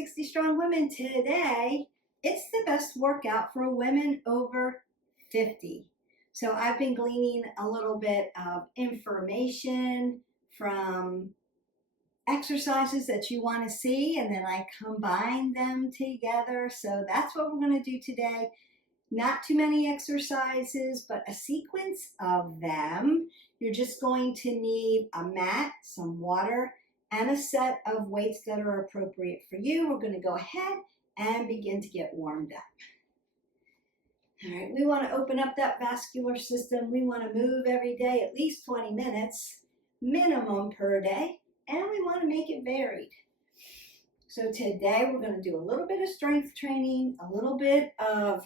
60 Strong Women. Today, it's the best workout for women over 50. So I've been gleaning a little bit of information from exercises that you want to see, and then I combine them together. So that's what we're going to do today. Not too many exercises, but a sequence of them. You're just going to need a mat, some water, and a set of weights that are appropriate for you. We're going to go ahead and begin to get warmed up. All right, we want to open up that vascular system. We want to move every day at least 20 minutes, minimum per day, and we want to make it varied. So today we're going to do a little bit of strength training, a little bit of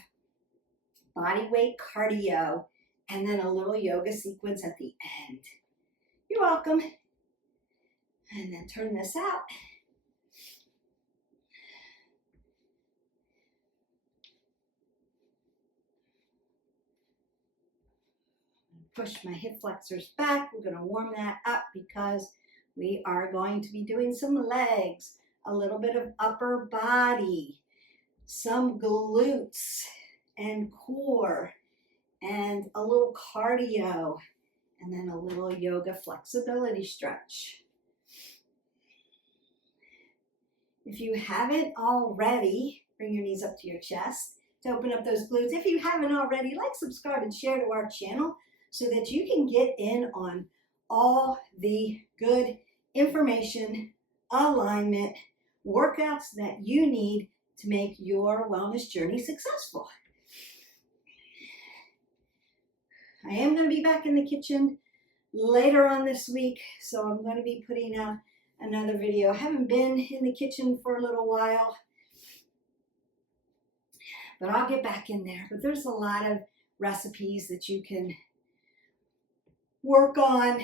body weight cardio, and then a little yoga sequence at the end. You're welcome. And then turn this out. Push my hip flexors back. We're going to warm that up because we are going to be doing some legs, a little bit of upper body, some glutes and core, and a little cardio, and then a little yoga flexibility stretch. If you haven't already, bring your knees up to your chest to open up those glutes. If you haven't already, like, subscribe, and share to our channel so that you can get in on all the good information, alignment, workouts that you need to make your wellness journey successful. I am going to be back in the kitchen later on this week, so I'm going to be putting out another video. I haven't been in the kitchen for a little while, but I'll get back in there. But there's a lot of recipes that you can work on.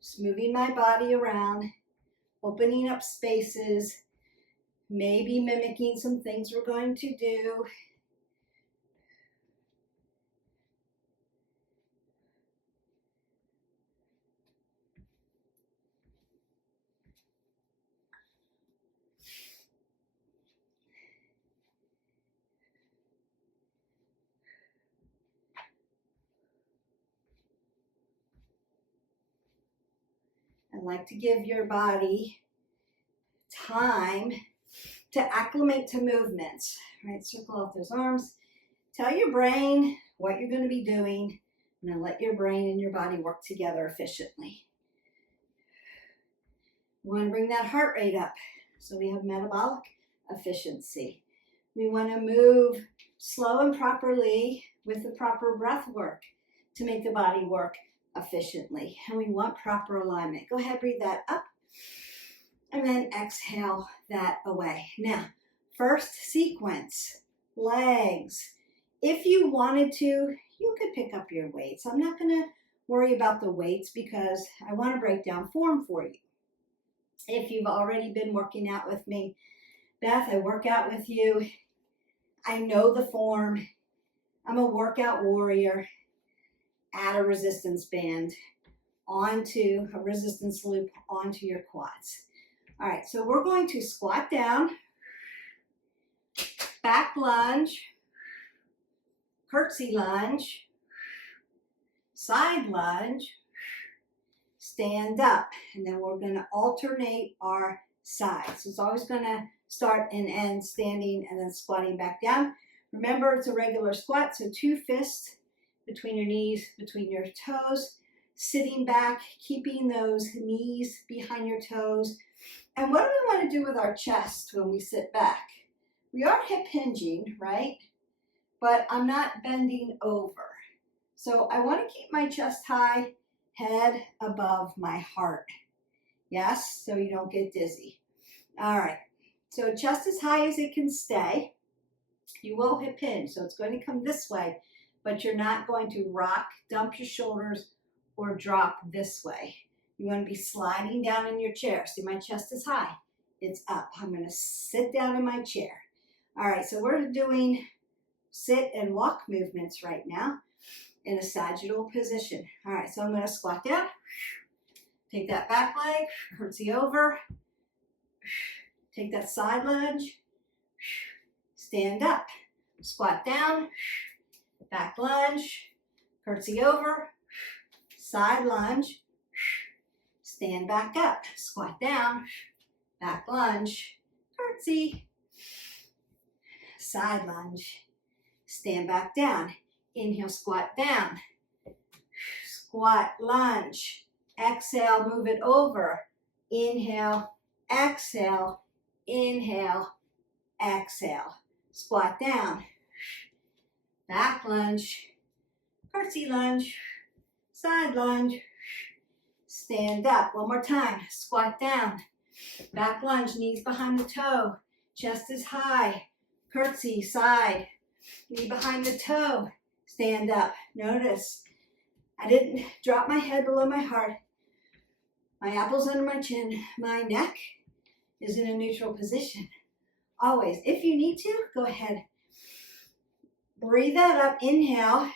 Just moving my body around, opening up spaces, maybe mimicking some things we're going to do. I like to give your body time to acclimate to movements, right? Circle out those arms. Tell your brain what you're going to be doing, and then let your brain and your body work together efficiently. We want to bring that heart rate up so we have metabolic efficiency. We want to move slow and properly with the proper breath work to make the body work efficiently, and we want proper alignment. Go ahead, breathe that up, and then exhale that away. Now, first sequence, legs. If you wanted to, you could pick up your weights. I'm not going to worry about the weights because I want to break down form for you. If you've already been working out with me, Beth, I work out with you. I know the form. I'm a workout warrior. Add a resistance band onto a resistance loop onto your quads. All right, so we're going to squat down, back lunge, curtsy lunge, side lunge, stand up, and then we're going to alternate our sides. So it's always going to start and end standing and then squatting back down. Remember, it's a regular squat, so 2 fists between your knees, between your toes, sitting back, keeping those knees behind your toes. And what do we want to do with our chest when we sit back? We are hip hinging, right? But I'm not bending over. So I want to keep my chest high, head above my heart. Yes, so you don't get dizzy. All right, so chest as high as it can stay. You will hip hinge, so it's going to come this way, but you're not going to rock, dump your shoulders, or drop this way. You want to be sliding down in your chair. See, my chest is high. It's up. I'm going to sit down in my chair. All right, so we're doing sit and walk movements right now in a sagittal position. All right, so I'm going to squat down, take that back leg, curtsy over, Take that side lunge. Stand up. Squat down. Back lunge. Curtsy over. Side lunge. Stand back up. Squat down. Back lunge. Curtsy. Side lunge. Stand back down. Inhale, squat down. Squat, lunge. Exhale, move it over. Inhale, exhale, inhale, exhale. Squat down. Back lunge. Curtsy lunge. Side lunge. Stand up. One more time. Squat down. Back lunge, knees behind the toe. Chest is high. Curtsy, side. Knee behind the toe. Stand up. Notice, I didn't drop my head below my heart. My apple's under my chin. My neck is in a neutral position. Always. If you need to, go ahead. Breathe that up. Inhale.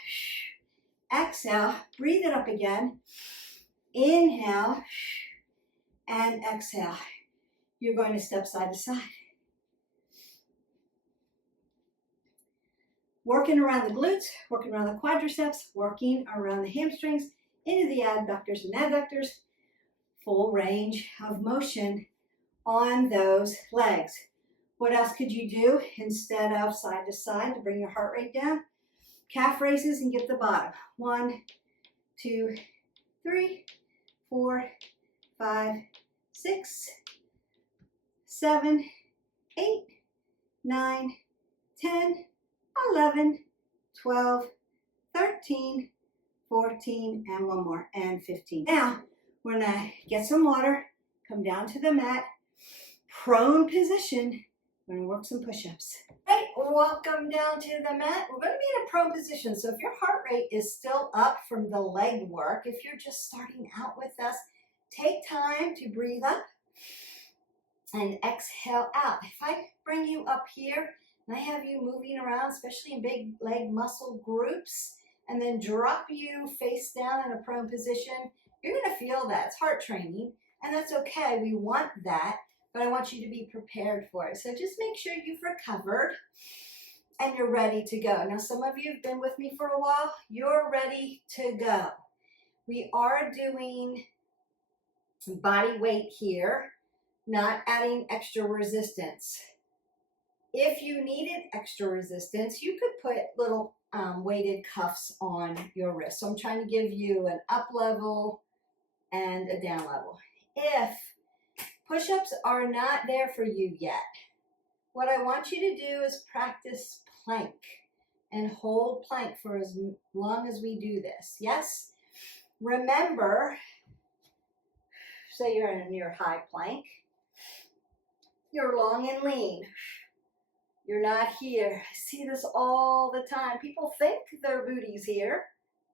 Exhale. Breathe it up again. Inhale. And exhale. You're going to step side to side. Working around the glutes, working around the quadriceps, working around the hamstrings, into the adductors and adductors. Full range of motion on those legs. What else could you do instead of side to side to bring your heart rate down? Calf raises and get the bottom. 1, 2, 3, 4, 5, 6, 7, 8, 9, 10, 11, 12, 13, 14, and one more, and 15. Now, we're gonna get some water, come down to the mat, prone position. We're gonna work some push-ups. Right, welcome down to the mat. We're gonna be in a prone position. So if your heart rate is still up from the leg work, if you're just starting out with us, take time to breathe up and exhale out. If I bring you up here, and I have you moving around, especially in big leg muscle groups, and then drop you face down in a prone position, you're gonna feel that. It's heart training, and that's okay. We want that, but I want you to be prepared for it. So just make sure you've recovered and you're ready to go. Now, some of you have been with me for a while. You're ready to go. We are doing body weight here, not adding extra resistance. If you needed extra resistance, you could put little weighted cuffs on your wrist. So I'm trying to give you an up level and a down level. If push-ups are not there for you yet, what I want you to do is practice plank and hold plank for as long as we do this. Yes? Remember, say you're in your high plank. You're long and lean. You're not here. I see this all the time. People think their booty's here,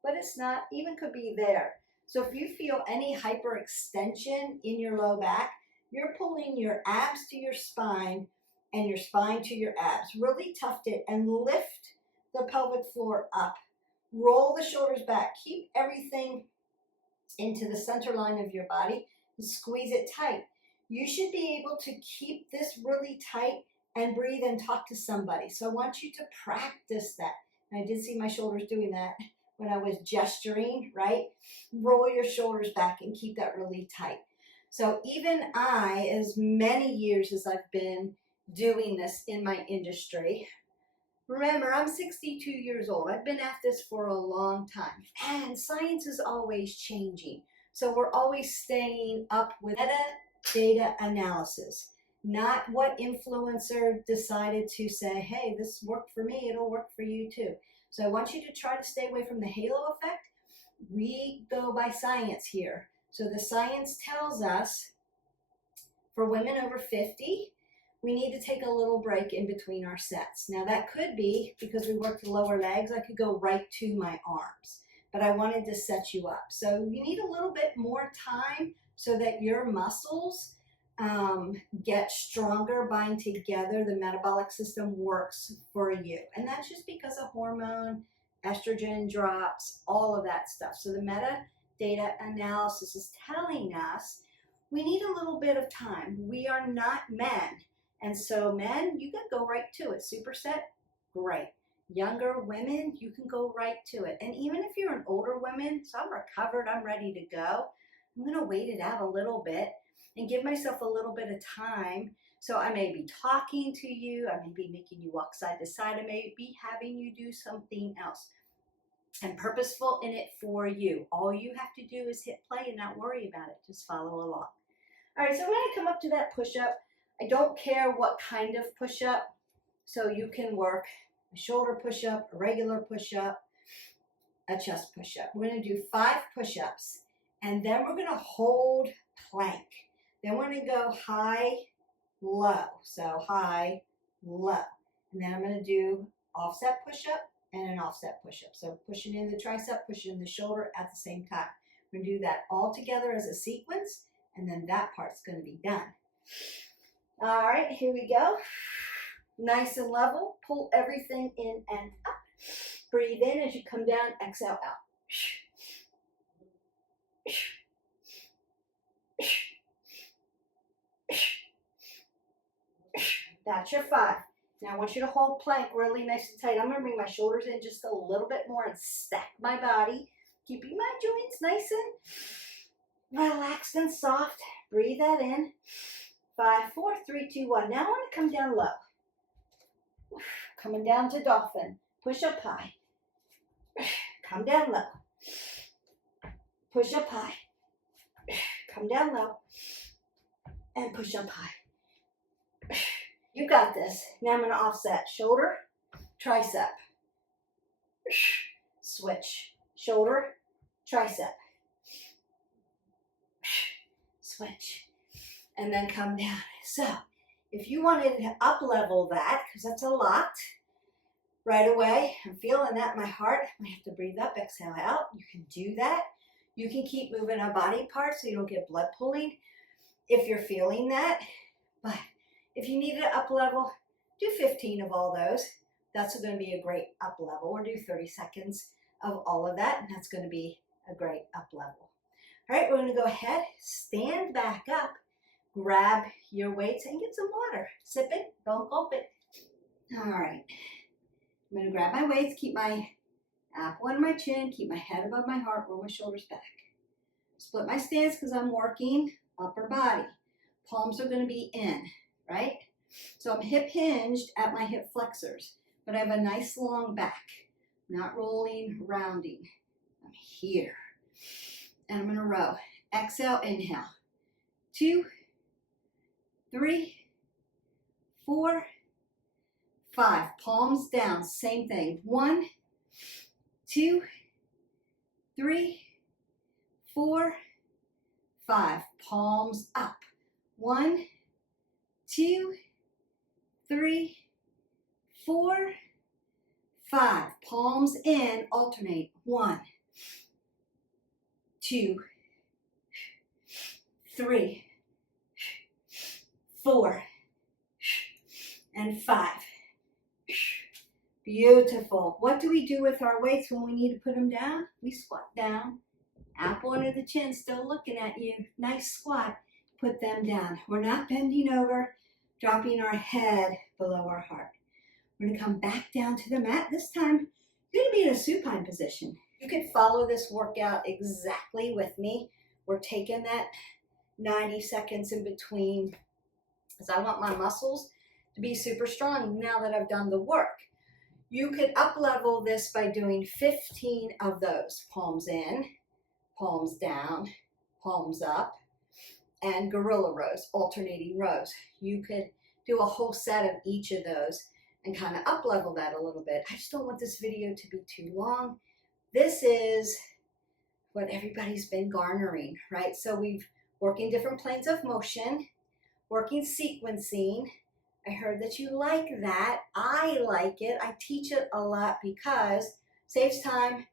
but it's not. Even could be there. So if you feel any hyperextension in your low back, you're pulling your abs to your spine and your spine to your abs. Really tuft it and lift the pelvic floor up. Roll the shoulders back. Keep everything into the center line of your body and squeeze it tight. You should be able to keep this really tight and breathe and talk to somebody. So I want you to practice that. And I did see my shoulders doing that when I was gesturing, right? Roll your shoulders back and keep that really tight. So even I, as many years as I've been doing this in my industry, remember, I'm 62 years old. I've been at this for a long time. And science is always changing. So we're always staying up with metadata analysis. Not what influencer decided to say, hey, this worked for me, it'll work for you too. So I want you to try to stay away from the halo effect. We go by science here. So the science tells us for women over 50, we need to take a little break in between our sets. Now that could be because we work the lower legs, I could go right to my arms, but I wanted to set you up. So you need a little bit more time so that your muscles get stronger, bind together, the metabolic system works for you. And that's just because of hormone, estrogen drops, all of that stuff. So the metadata analysis is telling us we need a little bit of time. We are not men. And so men, you can go right to it. Superset, great. Younger women, you can go right to it. And even if you're an older woman, so I'm recovered, I'm ready to go, I'm going to wait it out a little bit and give myself a little bit of time. So I may be talking to you, I may be making you walk side to side, I may be having you do something else. And purposeful in it for you. All you have to do is hit play and not worry about it. Just follow along. All right, so when I come up to that push-up, I don't care what kind of push-up. So you can work a shoulder push-up, a regular push-up, a chest push-up. We're going to do 5 push-ups, and then we're going to hold plank. Then we're going to go high, low. So high, low. And then I'm going to do offset push-up and an offset push-up. So pushing in the tricep, pushing in the shoulder at the same time. We're going to do that all together as a sequence, and then that part's going to be done. All right, here we go. Nice and level. Pull everything in and up. Breathe in as you come down. Exhale out. That's your 5. Now I want you to hold plank really nice and tight. I'm going to bring my shoulders in just a little bit more and stack my body. Keeping my joints nice and relaxed and soft. Breathe that in. 5, 4, 3, 2, 1. Now I want to come down low. Coming down to dolphin. Push up high. Come down low. Push up high. Come down low. And push up high. You got this. Now I'm going to offset. Shoulder, tricep. Switch. Shoulder, tricep. Switch. And then come down. So, if you wanted to up level that, because that's a lot, right away, I'm feeling that in my heart. I have to breathe up, exhale out. You can do that. You can keep moving a body part so you don't get blood pooling if you're feeling that. But if you need to up level, do 15 of all those. That's going to be a great up level. Or do 30 seconds of all of that, and that's going to be a great up level. All right, we're going to go ahead, stand back up, grab your weights, and get some water. Sip it, don't gulp it. All right, I'm going to grab my weights, keep my apple under my chin, keep my head above my heart, roll my shoulders back. Split my stance because I'm working upper body. Palms are going to be in, right? So I'm hip hinged at my hip flexors, but I have a nice long back. Not rolling, rounding. I'm here. And I'm going to row. Exhale, inhale. 2, 3, 4, 5. Palms down. Same thing. 1, 2, 3, 4, 5. Palms up. 1, 2, 3, 4, 5. Palms in. Alternate. 1, 2, 3, 4, and 5. Beautiful. What do we do with our weights when we need to put them down? We squat down. Apple under the chin, still looking at you. Nice squat. Put them down. We're not bending over, dropping our head below our heart. We're going to come back down to the mat. This time, you're going to be in a supine position. You can follow this workout exactly with me. We're taking that 90 seconds in between because I want my muscles to be super strong now that I've done the work. You could up level this by doing 15 of those. Palms in, palms down, palms up, and gorilla rows, alternating rows. You could do a whole set of each of those and kind of up level that a little bit. I just don't want this video to be too long. This is what everybody's been garnering, right? So we've working different planes of motion, working sequencing. I heard that you like that. I like it. I teach it a lot because it saves time,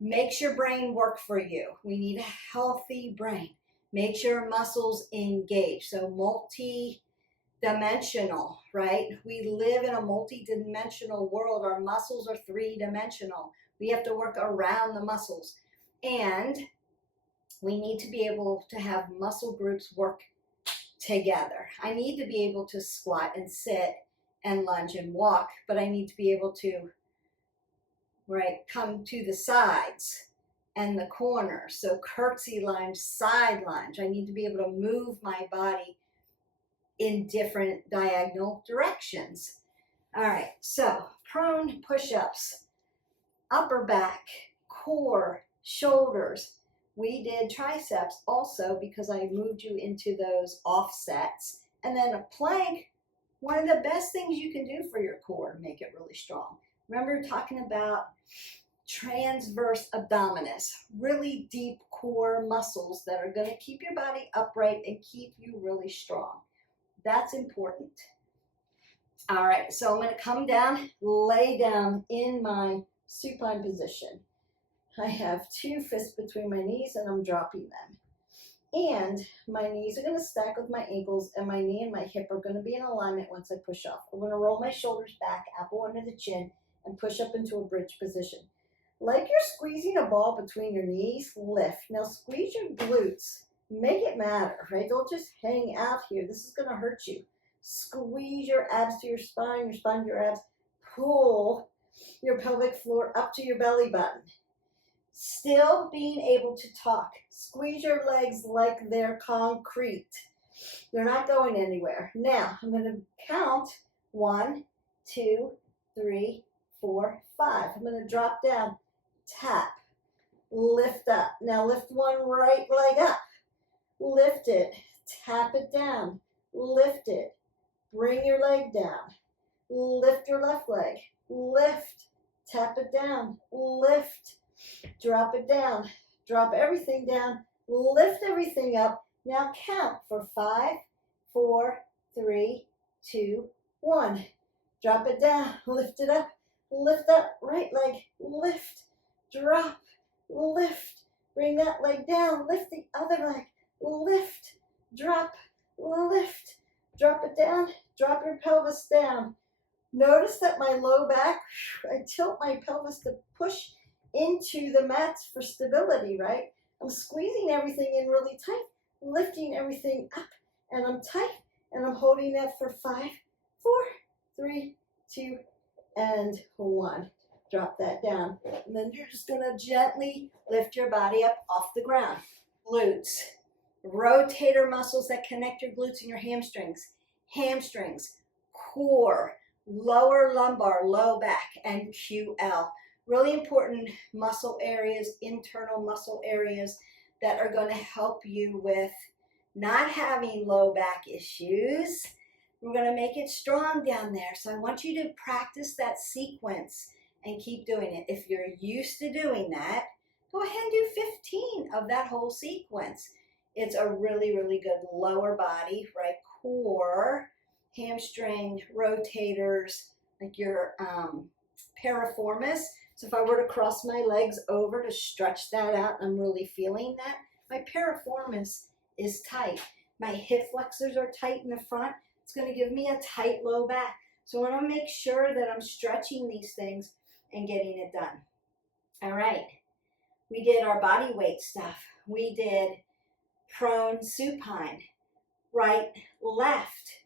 makes your brain work for you. We need a healthy brain. Makes your muscles engage. So multi-dimensional, right? We live in a multi-dimensional world. Our muscles are 3-dimensional. We have to work around the muscles. And we need to be able to have muscle groups work together. I need to be able to squat and sit and lunge and walk, but I need to be able to, right, come to the sides and the corners. So curtsy lunge, side lunge. I need to be able to move my body in different diagonal directions. All right, so prone push-ups, upper back, core, shoulders. We did triceps also because I moved you into those offsets. And then a plank, one of the best things you can do for your core to make it really strong. Remember talking about transverse abdominis, really deep core muscles that are going to keep your body upright and keep you really strong. That's important. All right, so I'm going to come down, lay down in my supine position. I have 2 fists between my knees and I'm dropping them. And my knees are going to stack with my ankles and my knee and my hip are going to be in alignment once I push off. I'm going to roll my shoulders back, apple under the chin, and push up into a bridge position. Like you're squeezing a ball between your knees, lift. Now squeeze your glutes. Make it matter, right? Don't just hang out here. This is going to hurt you. Squeeze your abs to your spine to your abs. Pull your pelvic floor up to your belly button. Still being able to talk. Squeeze your legs like they're concrete. They're not going anywhere. Now, I'm going to count 1, 2, 3, 4, 5. I'm going to drop down, tap, lift up. Now lift one right leg up. Lift it, tap it down, lift it. Bring your leg down. Lift your left leg. Lift, tap it down, lift. Drop it down. Drop everything down. Lift everything up. Now count for 5, 4, 3, 2, 1. Drop it down. Lift it up. Lift up. Right leg. Lift. Drop. Lift. Bring that leg down. Lift the other leg. Lift. Drop. Lift. Drop it down. Drop your pelvis down. Notice that my low back, I tilt my pelvis to push into the mats for stability, right? I'm squeezing everything in really tight, lifting everything up, and I'm tight, and I'm holding that for 5, 4, 3, 2, and 1. Drop that down. And then you're just gonna gently lift your body up off the ground. Glutes, rotator muscles that connect your glutes and your hamstrings. Hamstrings, core, lower lumbar, low back, and QL. Really important muscle areas, internal muscle areas that are going to help you with not having low back issues. We're going to make it strong down there. So I want you to practice that sequence and keep doing it. If you're used to doing that, go ahead and do 15 of that whole sequence. It's a really, really good lower body, right? Core, hamstring, rotators, like your piriformis. So if I were to cross my legs over to stretch that out, I'm really feeling that. My piriformis is tight. My hip flexors are tight in the front. It's going to give me a tight low back. So I want to make sure that I'm stretching these things and getting it done. All right. We did our body weight stuff. We did prone supine, right, left,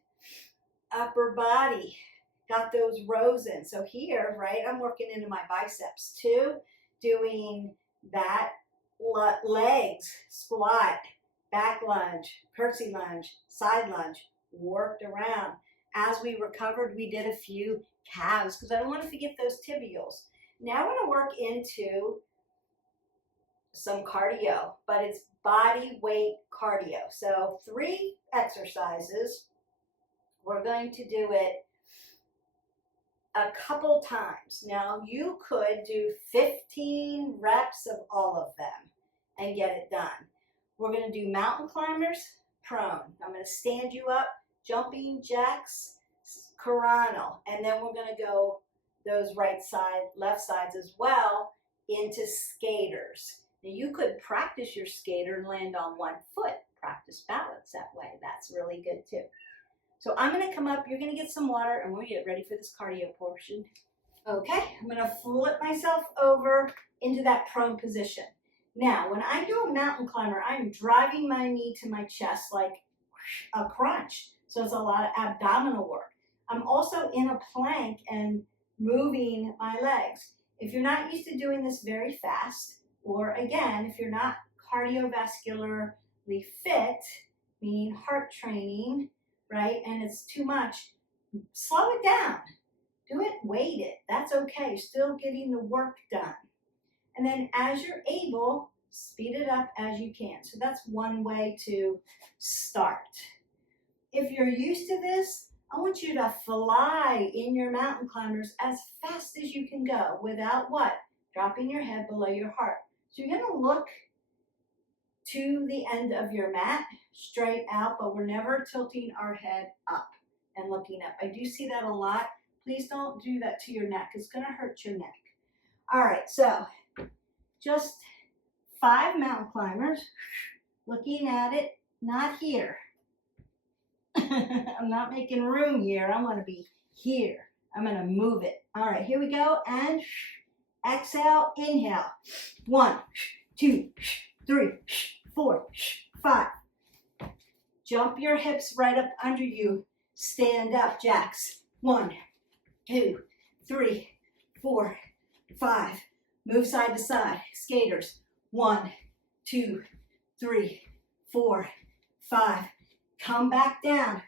upper body. Got those rows in. So here, right, I'm working into my biceps too, doing that legs, squat, back lunge, curtsy lunge, side lunge, worked around. As we recovered, we did a few calves because I don't want to forget those tibials. Now we're going to work into some cardio, but it's body weight cardio. So 3 exercises. We're going to do it a couple times. Now you could do 15 reps of all of them and get it done. We're going to do mountain climbers, prone. I'm going to stand you up, jumping jacks, coronal, and then we're going to go those right side, left sides as well into skaters. Now you could practice your skater and land on one foot, practice balance that way. That's really good too. So I'm going to come up, you're going to get some water, and we'll get ready for this cardio portion. Okay, I'm going to flip myself over into that prone position. Now, when I do a mountain climber, I'm driving my knee to my chest like a crunch. So it's a lot of abdominal work. I'm also in a plank and moving my legs. If you're not used to doing this very fast, or again, if you're not cardiovascularly fit, meaning heart training, right, and it's too much, slow it down. Do it weighted. That's okay. You're still getting the work done. And then as you're able, speed it up as you can. So that's one way to start. If you're used to this, I want you to fly in your mountain climbers as fast as you can go without what? Dropping your head below your heart. So you're going to look to the end of your mat, straight out, but we're never tilting our head up and looking up. I do see that a lot. Please don't do that to your neck. It's going to hurt your neck. All right, so just 5 mountain climbers, looking at it, not here. I'm not making room here. I want to be here. I'm going to move it. All right, here we go. And exhale, inhale. 1, 2, 3, 4, 5. Jump your hips right up under you. Stand up, jacks. 1, 2, 3, 4, 5. Move side to side. Skaters. 1, 2, 3, 4, 5. Come back down.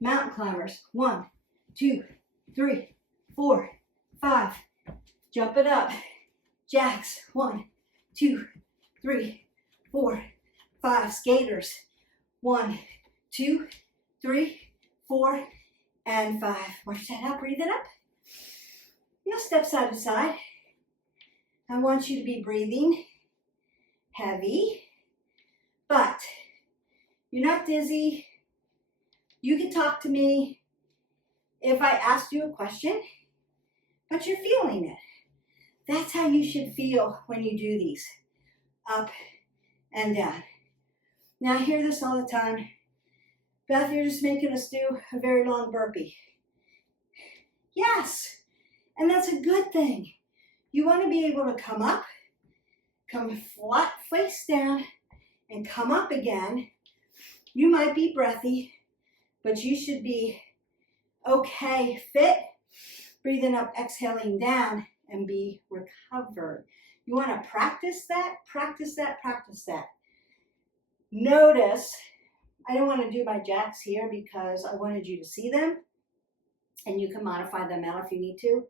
Mountain climbers. 1, 2, 3, 4, 5. Jump it up. Jacks. 1, 2, 3, 4, 5. Skaters. 1, 2, 3, 4, and 5. Watch that out. Breathe it up. Now step side to side. I want you to be breathing heavy, but you're not dizzy. You can talk to me if I asked you a question, but you're feeling it. That's how you should feel when you do these, up and down. Now I hear this all the time. Beth, you're just making us do a very long burpee. Yes, and that's a good thing. You want to be able to come up, come flat face down, and come up again. You might be breathy, but you should be okay, fit, breathing up, exhaling down, and be recovered. You want to practice that, practice that, practice that. Notice, I don't want to do my jacks here because I wanted you to see them, and you can modify them out if you need to.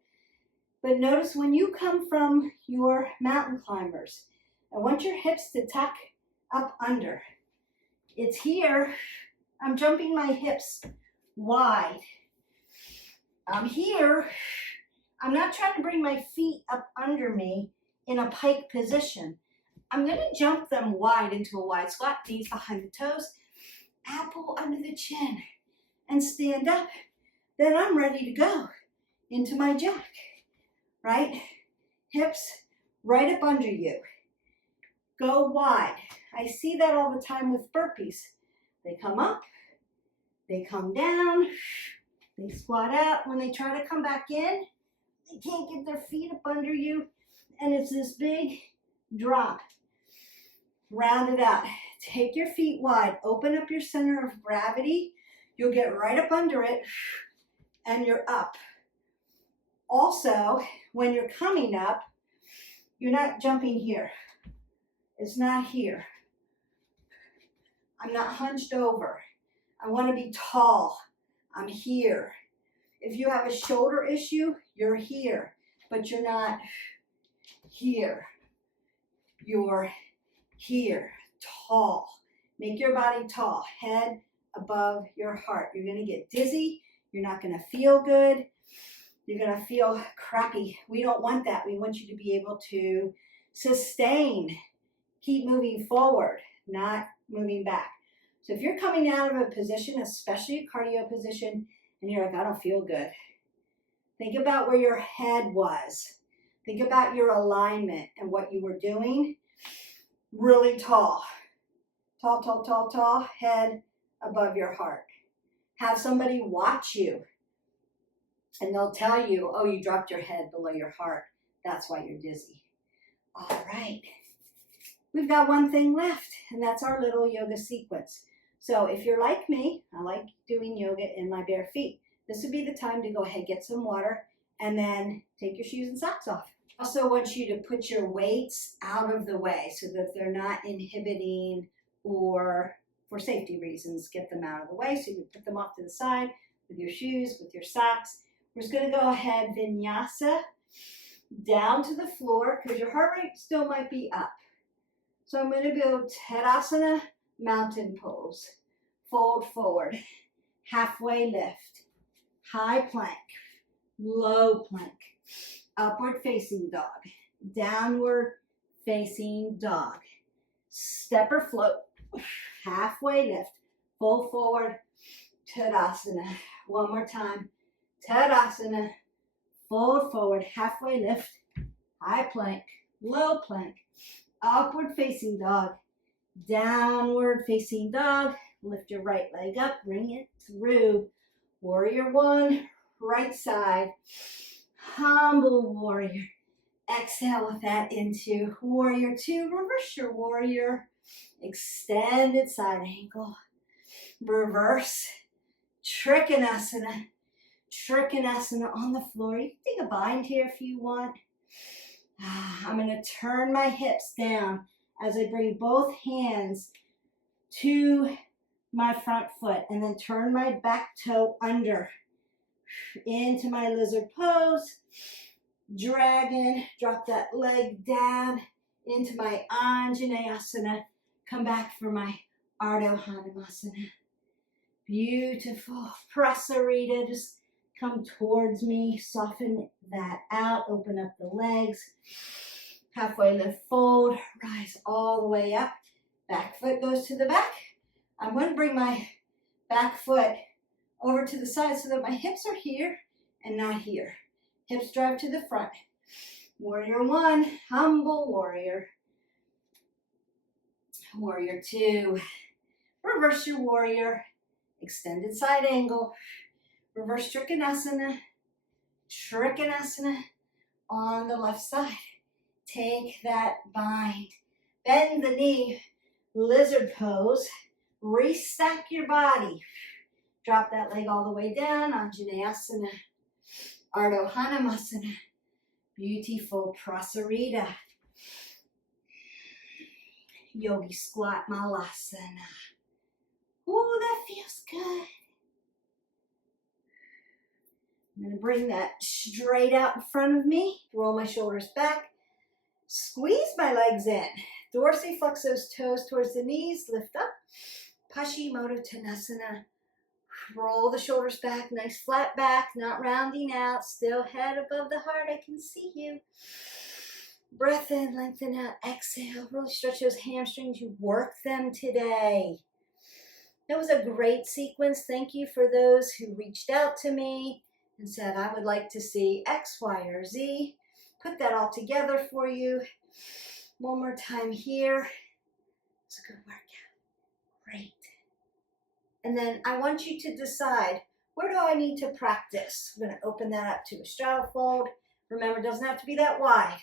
But notice when you come from your mountain climbers, I want your hips to tuck up under. It's here. I'm jumping my hips wide. I'm here. I'm not trying to bring my feet up under me in a pike position. I'm going to jump them wide into a wide squat, knees behind the toes, apple under the chin, and stand up. Then I'm ready to go into my jack, right? Hips right up under you. Go wide. I see that all the time with burpees. They come up, they come down, they squat out. When they try to come back in, they can't get their feet up under you, and it's this big drop. Round it out. Take your feet wide. Open up your center of gravity. You'll get right up under it, and you're up. Also, when you're coming up, you're not jumping here. It's not here. I'm not hunched over. I want to be tall. I'm here. If you have a shoulder issue, you're here, but you're not here. You're here, tall. Make your body tall, head above your heart. You're going to get dizzy. You're not going to feel good. You're going to feel crappy. We don't want that. We want you to be able to sustain. Keep moving forward, not moving back. So if you're coming out of a position, especially a cardio position, and you're like, I don't feel good, think about where your head was. Think about your alignment and what you were doing. Really tall. Tall, tall, tall, tall, head above your heart. Have somebody watch you, and they'll tell you, oh, you dropped your head below your heart. That's why you're dizzy. All right. we've got one thing left, and that's our little yoga sequence. So if you're like me, I like doing yoga in my bare feet. This would be the time to go ahead, get some water, and then take your shoes and socks off. Also want you to put your weights out of the way so that they're not inhibiting, or for safety reasons, get them out of the way. So you can put them off to the side with your shoes, with your socks. We're just going to go ahead, vinyasa, down to the floor because your heart rate still might be up. So I'm going to go Tadasana, mountain pose, fold forward, halfway lift, high plank, low plank, upward facing dog, downward facing dog, step or float, halfway lift, fold forward, Tadasana. One more time, Tadasana, fold forward, halfway lift, high plank, low plank, upward facing dog, downward facing dog. Lift your right leg up, bring it through. Warrior one, right side, humble warrior. Exhale with that into warrior two. Reverse your warrior, extended side angle. Reverse, Trikonasana. Trikonasana on the floor. You can take a bind here if you want. I'm going to turn my hips down as I bring both hands to my front foot and then turn my back toe under into my lizard pose. Dragon, drop that leg down into my Anjaneyasana. Come back for my Ardha Hanumasana. Beautiful. Prasarita, just come towards me, soften that out, open up the legs. Halfway lift, fold, rise all the way up. Back foot goes to the back. I'm going to bring my back foot over to the side so that my hips are here and not here. Hips drive to the front. Warrior one, humble warrior. Warrior two, reverse your warrior, extended side angle. Reverse Trikonasana, Trikonasana on the left side. Take that bind. Bend the knee, lizard pose. Restack your body. Drop that leg all the way down, Anjaneyasana, Ardha Hanumasana. Beautiful Prasarita. Yogi squat malasana. Ooh, that feels good. I'm going to bring that straight out in front of me. Roll my shoulders back. Squeeze my legs in. Dorsiflex those toes towards the knees. Lift up. Paschimottanasana. Roll the shoulders back. Nice flat back. Not rounding out. Still head above the heart. I can see you. Breath in. Lengthen out. Exhale. Really stretch those hamstrings. You work them today. That was a great sequence. Thank you for those who reached out to me and said, I would like to see X, Y, or Z. Put that all together for you. One more time here. It's a good workout. Great. And then I want you to decide, where do I need to practice? I'm going to open that up to a straddle fold. Remember, it doesn't have to be that wide.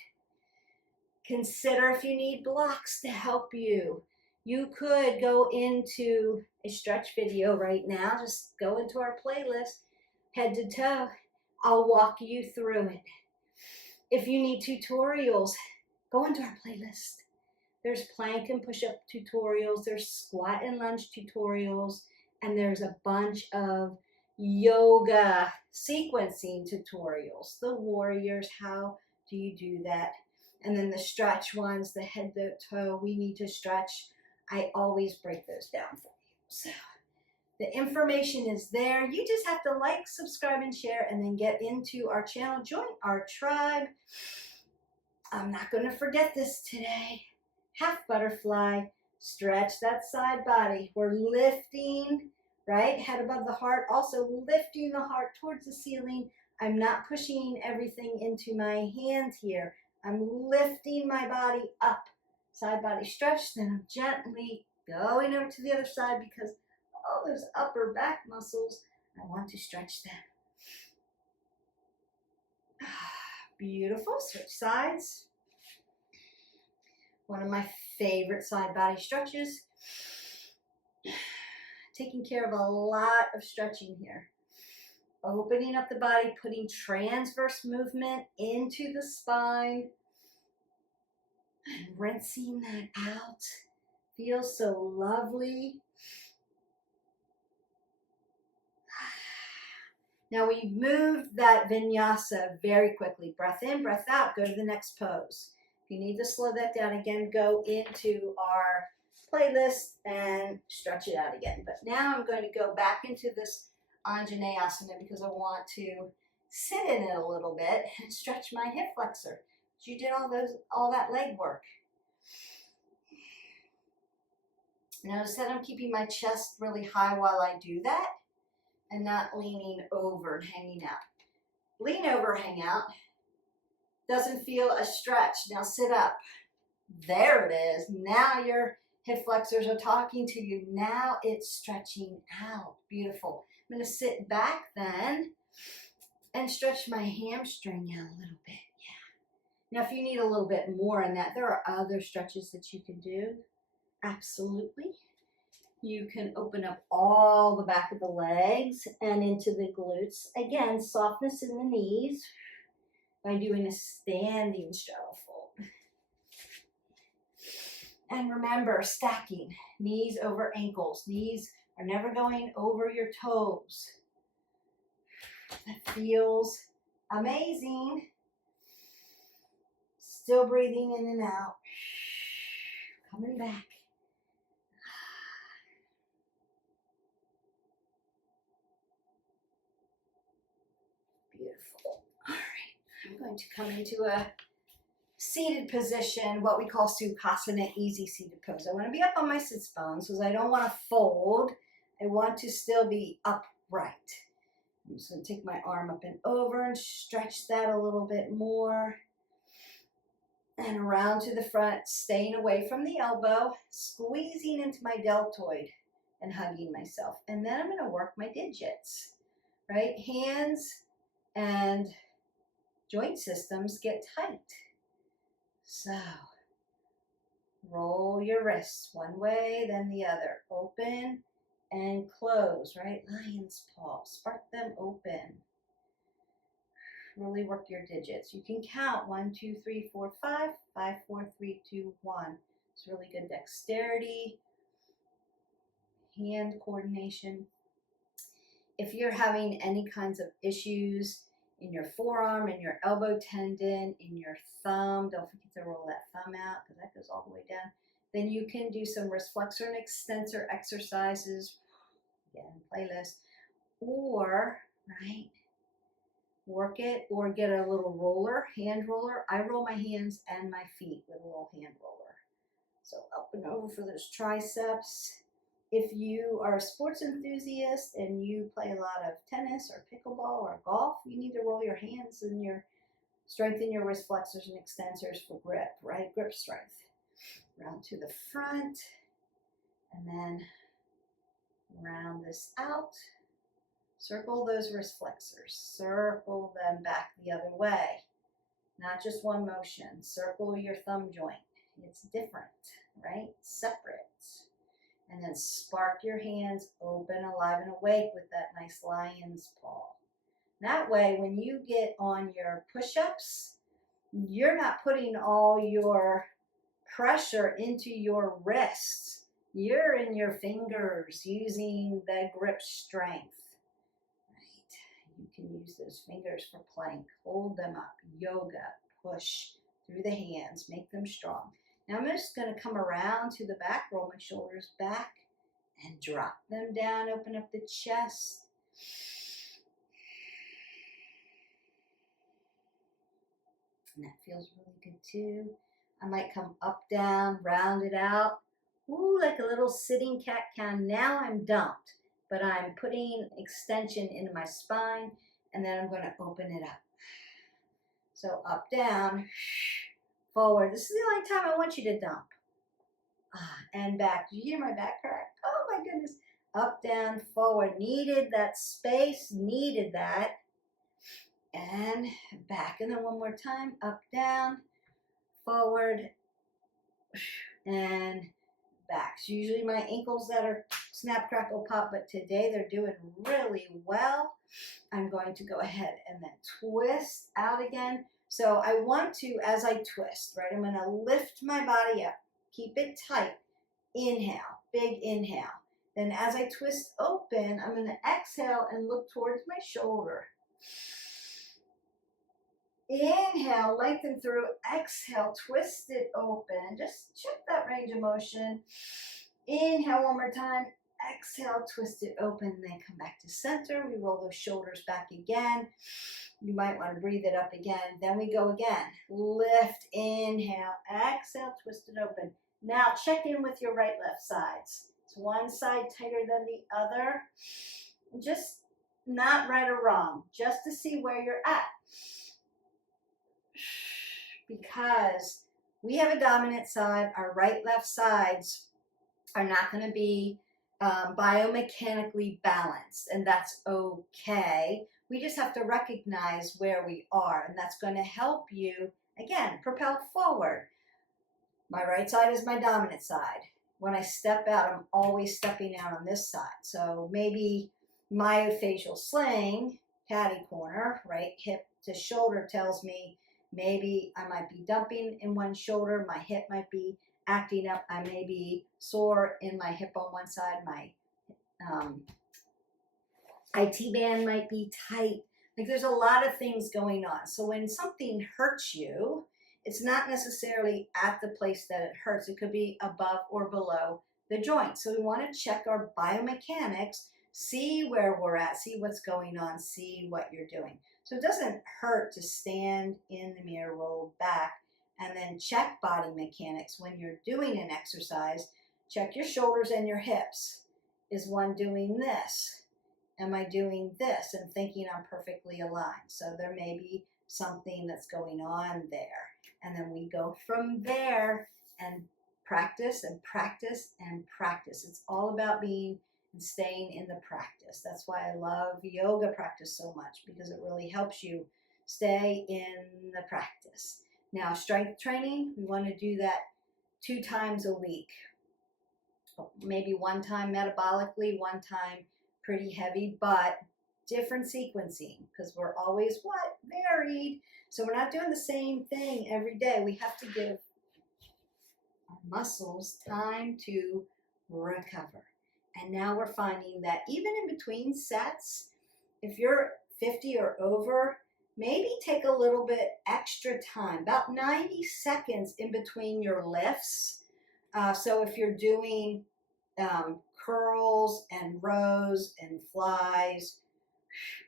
Consider if you need blocks to help you. You could go into a stretch video right now. Just go into our playlist, head to toe. I'll walk you through it. If you need tutorials, go into our playlist. There's plank and push-up tutorials. There's squat and lunge tutorials. And there's a bunch of yoga sequencing tutorials. The warriors, how do you do that? And then the stretch ones, the head to toe, we need to stretch. I always break those down for you. So the information is there. You just have to like, subscribe, and share, and then get into our channel. Join our tribe. I'm not going to forget this today. Half butterfly. Stretch that side body. We're lifting, right? Head above the heart. Also lifting the heart towards the ceiling. I'm not pushing everything into my hand here. I'm lifting my body up. Side body stretch. Then I'm gently going over to the other side because all those upper back muscles, I want to stretch them. Beautiful. Switch sides. One of my favorite side body stretches. Taking care of a lot of stretching here. Opening up the body, putting transverse movement into the spine, and rinsing that out. Feels so lovely. Now we moved that vinyasa very quickly. Breath in, breath out, go to the next pose. If you need to slow that down again, go into our playlist and stretch it out again. But now I'm going to go back into this Anjaneyasana because I want to sit in it a little bit and stretch my hip flexor. So you did all that leg work. Notice that I'm keeping my chest really high while I do that and not leaning over and hanging out. Lean over, hang out. Doesn't feel a stretch. Now sit up. There it is. Now your hip flexors are talking to you. Now it's stretching out. Beautiful. I'm going to sit back then and stretch my hamstring out a little bit. Yeah. Now if you need a little bit more in that, there are other stretches that you can do. Absolutely. You can open up all the back of the legs and into the glutes. Again, softness in the knees by doing a standing straddle fold. And remember, stacking, knees over ankles. Knees are never going over your toes. That feels amazing. Still breathing in and out. Coming back. Beautiful. All right, I'm going to come into a seated position, what we call Sukhasana, easy seated pose. I want to be up on my sits bones because I don't want to fold. I want to still be upright. I'm just going to take my arm up and over and stretch that a little bit more. And around to the front, staying away from the elbow, squeezing into my deltoid and hugging myself. And then I'm going to work my digits, right? Hands and joint systems get tight. So roll your wrists one way, then the other. Open and close, right? Lion's paw. Spark them open. Really work your digits. You can count 1, 2, 3, 4, 5, 5, 4, 3, 2, 1. It's really good dexterity, hand coordination. If you're having any kinds of issues in your forearm, in your elbow tendon, in your thumb, don't forget to roll that thumb out because that goes all the way down. Then you can do some wrist flexor and extensor exercises, again, playlist, or, right, work it or get a little roller, hand roller. I roll my hands and my feet with a little hand roller. So up and over for those triceps. If you are a sports enthusiast and you play a lot of tennis or pickleball or golf, you need to roll your hands and strengthen your wrist flexors and extensors for grip, right? Grip strength. Round to the front and then round this out. Circle those wrist flexors. Circle them back the other way. Not just one motion. Circle your thumb joint. It's different, right? Separate. And then spark your hands open, alive, and awake with that nice lion's paw. That way, when you get on your push-ups, you're not putting all your pressure into your wrists. You're in your fingers using the grip strength. Right? You can use those fingers for plank. Hold them up. Yoga. Push through the hands. Make them strong. Now I'm just going to come around to the back, roll my shoulders back, and drop them down, open up the chest. And that feels really good too. I might come up, down, round it out. Ooh, like a little sitting cat-cow. Now I'm dumped, but I'm putting extension into my spine, and then I'm going to open it up. So up, down, forward. This is the only time I want you to dump. And back. Did you hear my back crack? Oh my goodness. Up, down, forward. Needed that space. Needed that. And back. And then one more time. Up, down, forward, and back. It's usually my ankles that are snap, crackle, pop, but today they're doing really well. I'm going to go ahead and then twist out again. So I want to, as I twist, right, I'm going to lift my body up, keep it tight. Inhale, big inhale. Then as I twist open, I'm going to exhale and look towards my shoulder. Inhale, lengthen through. Exhale, twist it open. Just check that range of motion. Inhale one more time. Exhale, twist it open. Then come back to center. We roll those shoulders back again. You might want to breathe it up again. Then we go again. Lift, inhale, exhale, twist it open. Now check in with your right, left sides. It's one side tighter than the other. Just not right or wrong, just to see where you're at. Because we have a dominant side, our right, left sides are not going to be biomechanically balanced, and that's okay. We just have to recognize where we are, and that's going to help you, again, propel forward. My right side is my dominant side. When I step out, I'm always stepping out on this side. So maybe myofascial sling, catty corner, right hip to shoulder tells me maybe I might be dumping in one shoulder, my hip might be acting up, I may be sore in my hip on one side, my IT band might be tight. Like there's a lot of things going on. So when something hurts you, it's not necessarily at the place that it hurts. It could be above or below the joint. So we want to check our biomechanics, see where we're at, see what's going on, see what you're doing. So it doesn't hurt to stand in the mirror, roll back, and then check body mechanics when you're doing an exercise. Check your shoulders and your hips. Is one doing this? Am I doing this? And thinking I'm perfectly aligned. So there may be something that's going on there. And then we go from there and practice and practice and practice. It's all about being and staying in the practice. That's why I love yoga practice so much, because it really helps you stay in the practice. Now, strength training, we want to do that 2 times a week. Maybe one time metabolically, one time pretty heavy, but different sequencing, because we're always what? Varied. So we're not doing the same thing every day. We have to give our muscles time to recover. And now we're finding that even in between sets, if you're 50 or over, maybe take a little bit extra time, about 90 seconds in between your lifts. So if you're doing curls and rows and flies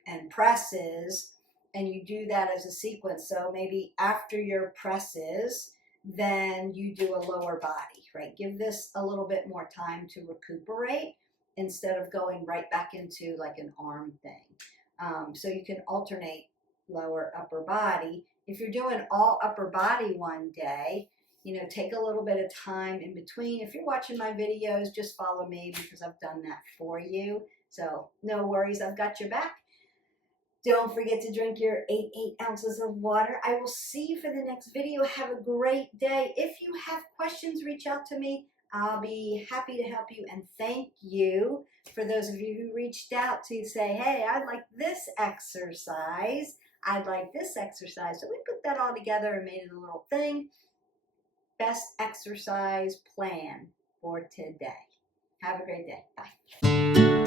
and presses, and you do that as a sequence, so maybe after your presses, then you do a lower body, right? Give this a little bit more time to recuperate instead of going right back into like an arm thing. So you can alternate lower, upper body. If you're doing all upper body one day, take a little bit of time in between. If you're watching my videos, just follow me because I've done that for you. So no worries, I've got your back. Don't forget to drink your 8 ounces of water. I will see you for the next video. Have a great day. If you have questions, reach out to me. I'll be happy to help you. And thank you for those of you who reached out to say, hey, I'd like this exercise. I'd like this exercise. So we put that all together and made it a little thing. Best exercise plan for today. Have a great day. Bye.